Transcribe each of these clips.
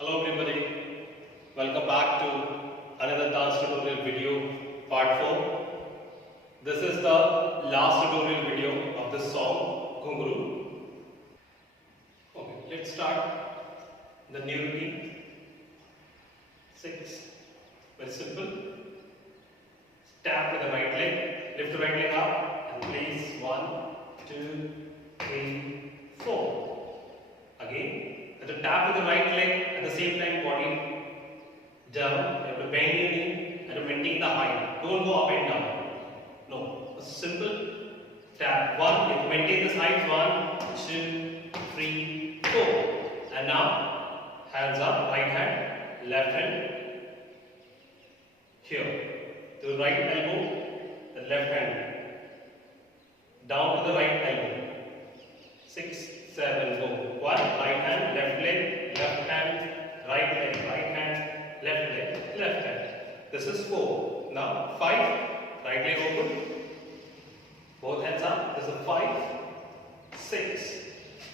Hello everybody, welcome back to another dance tutorial video part 4. This is the last tutorial video of this song Ghunguru. Okay, let's start the new routine. 6, very simple. Tap with the right leg, lift the right leg up and place 1, 2, 3, 4. Again. To tap with the right leg at the same time body down. You have to bend your knee and to maintain the height. Don't go up and down. No, a simple tap. 1, you have to maintain this height. 1, 2, 3, 4. And now hands up, right hand, left hand. Here, the right elbow, the left hand. Down to the right elbow. 6, 7, go. 1, right hand, left leg, left hand, right leg, right hand, left leg, left hand. This is 4. Now 5, right leg open, both hands up. This is 5, 6,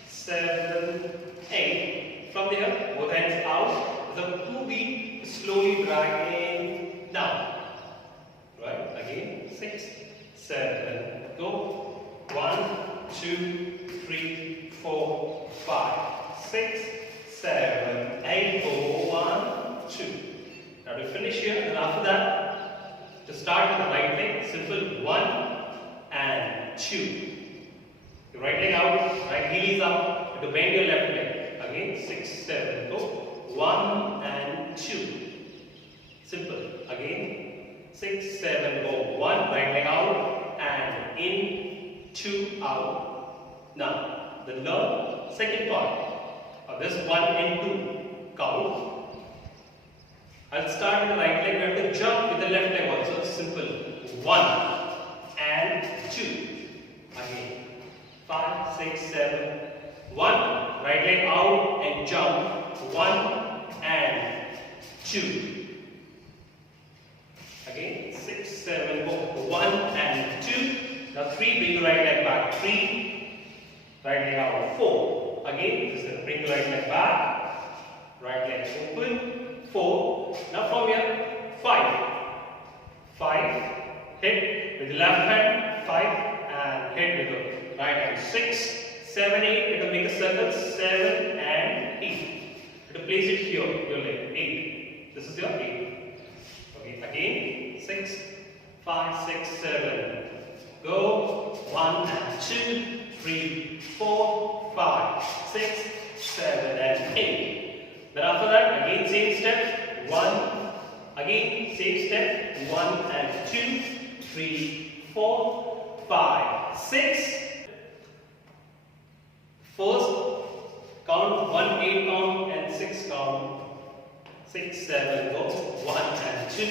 7, 8. From there, both hands out. This is 2 beat, slowly dragging down. Right? Again, 6, 7, go. 1, 2, 3, 4, 5, 6, 7, 8, go. 1, 2. Now to finish here, and after that, to start with the right leg, simple 1 and 2. Your right leg out, right heel is up, to bend your left leg. Again, 6, 7, go. 1 and 2. Simple. Again, 6, 7, go. 1, right leg out, and in, 2, out. Now, the learn second part of this 1 and 2 count. I'll start with the right leg. We have to jump with the left leg also. Simple. 1 and 2. Again. 5, 6, 7. 1. Right leg out and jump. 1 and 2. Again. 6, 7. Go. 1 and 2. Now 3. Bring the right leg back. 3. Right leg out, 4. Again, this is bring the right leg back. Right leg open, 4. Now from here, 5. 5. Hit with the left hand, 5. And hit with the right hand, 6, 7, 8. It will make a circle, 7 and 8. You have to place it here, your leg, 8. This is your 8. Okay, again, 6, 5, 6, 7. Go, 1 and 2. 3, 4, 5, 6, 7 and 8. Then after that, again same step, 1, again same step, 1 and 2, 3, 4, 5, 6. First count, 1, 8 count and 6 count. 6, 7, go, 1 and 2,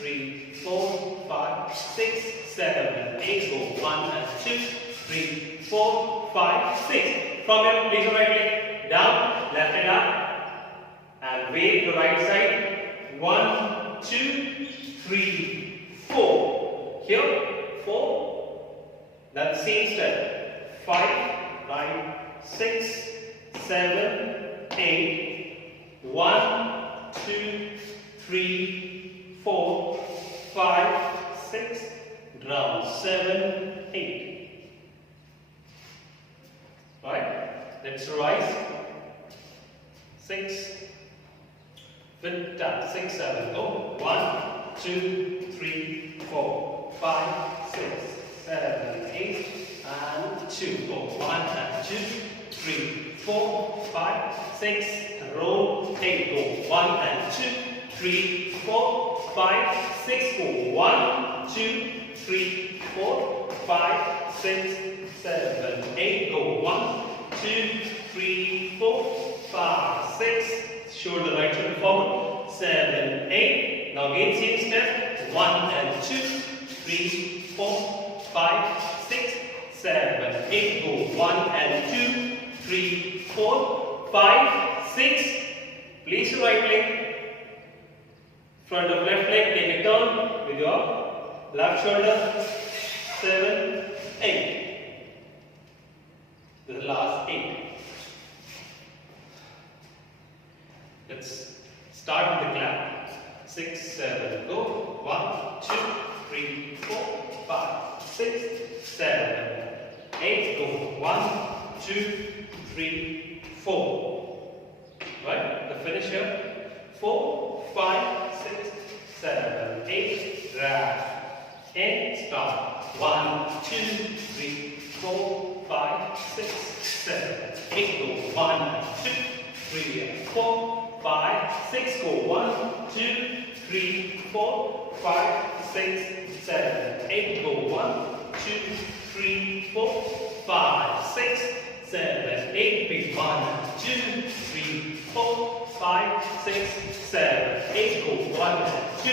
3, 4, 5, 6, 7 and 8, go, 1 and 2, 3, 4, 5, 6. From here, place your right leg down, left leg up, and wave the right side. 1, 2, 3, 4. Here, 4. Then same step. 5, 9, 6, 7, 8. 1, 2, 3, 4, 5, 6. Down. 7, 8. Right? Let's rise. 6. With tap. 6, 7. Go. 1, 2, 3, 4, 5, 6, 7, 8. And 2. Go. 1 and 2, 3, 4, 5, 6. Roll. 8. Go. 1 and 2, 3, 4, 5, 6. Go. 1, 2, 3, 4, 5, 6, 7, 8. Go. 1, 2, 3, 4, 5, 6. Shoulder right shoulder forward. 7, 8. Now again same step. 1 and 2, 3, 4, 5, 6, 7, 8. Go. 1 and 2, 3, 4, 5, 6. Place your right leg. Front of left leg. Take a turn with your left shoulder. 7, 8. This is the last 8. Let's start with the clap. 6, 7, go. 1, 2, 3, 4, 5, 6, 7, 8, go. 1, 2, 3, 4. Right? The finish here. 4, 5, 6, 7, 8. Grab. And start. 1, 2, 3, 4, 5, 6, 7, 8. Go. 1, 2, 3, 4, 5, 6. Go. 1, 2, 3, 4, 5, 6, 7, 8. Go. 1, 2, 3, 4, 5, 6, 7, 8. Big 1, 2, 3, 4, 5, 6, 7, 8. Go. 1, 2,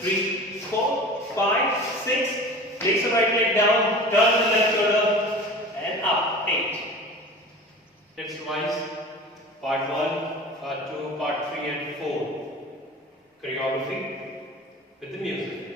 3, 4, 5, 6. Place the right leg down, turn the left shoulder, and up. 8. Let's revise part 1, part 2, part 3, and 4. Choreography with the music.